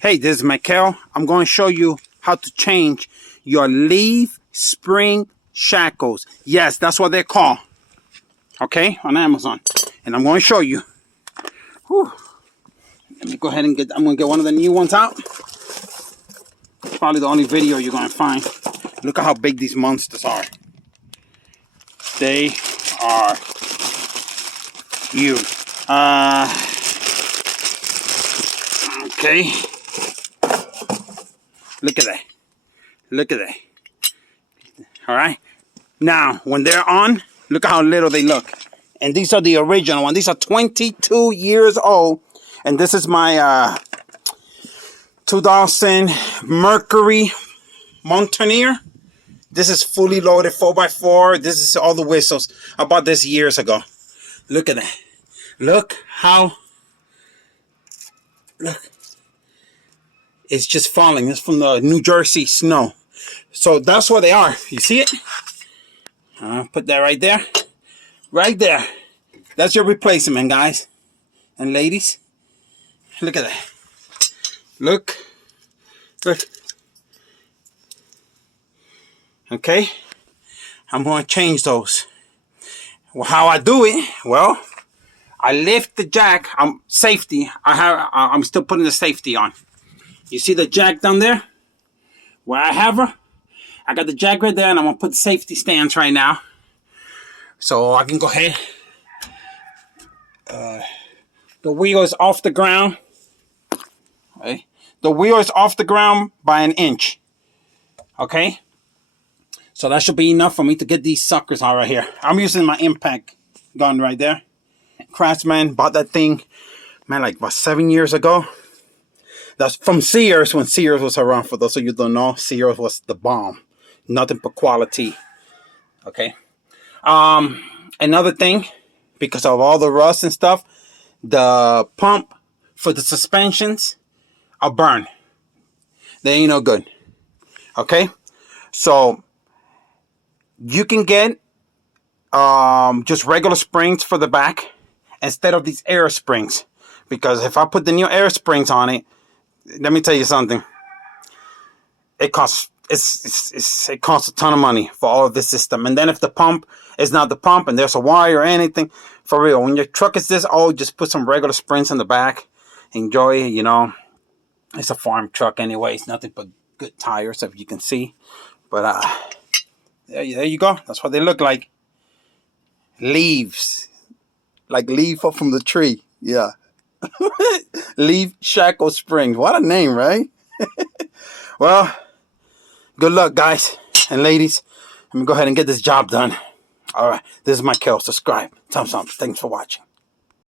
Hey, this is Michael. I'm going to show you how to change your leaf spring shackles. Yes, that's what they're called. Okay, on Amazon. And I'm going to show you. Whew. Let me go ahead and I'm going to get one of the new ones out. Probably the only video you're going to find. Look at how big these monsters are. They are huge. Okay. Look at that. Look at that. All right. Now, when they're on, look at how little they look. And these are the original ones. These are 22 years old. And this is my 2000 Mercury Mountaineer. This is fully loaded 4x4. This is all the whistles. I bought this years ago. Look at that. Look how... Look. It's just falling. It's from the New Jersey snow. So that's what they are. You see it? I'll put that right there. Right there. That's your replacement, guys and ladies. Look at that. Look. Look. Okay. I'm going to change those. Well, how I do it? Well, I lift the jack. Safety. I'm still putting the safety on. You see the jack down there? Where I have her? I got the jack right there, and I'm going to put the safety stands right now. So I can go ahead. The wheel is off the ground. Okay. The wheel is off the ground by an inch. Okay. So that should be enough for me to get these suckers out right here. I'm using my impact gun right there. Craftsman, bought that thing, man, like about 7 years ago. That's from Sears, when Sears was around. For those of you who don't know, Sears was the bomb. Nothing but quality. Okay. Another thing, because of all the rust and stuff, the pump for the suspensions are burned. They ain't no good. Okay. So you can get just regular springs for the back instead of these air springs. Because if I put the new air springs on it, let me tell you something. It costs it costs a ton of money for all of this system. And then if the pump is not the pump and there's a wire or anything, for real, when your truck is this old, just put some regular springs in the back. Enjoy, you know. It's a farm truck anyway. It's nothing but good tires, if you can see. But there you go. That's what they look like. Leaves. Like leaf up from the tree. Yeah. Leaf shackle springs. What a name, right? Well, good luck, guys and ladies. Let me go ahead and get this job done. All right. This is Michael. Subscribe. Thumbs up. Thanks for watching.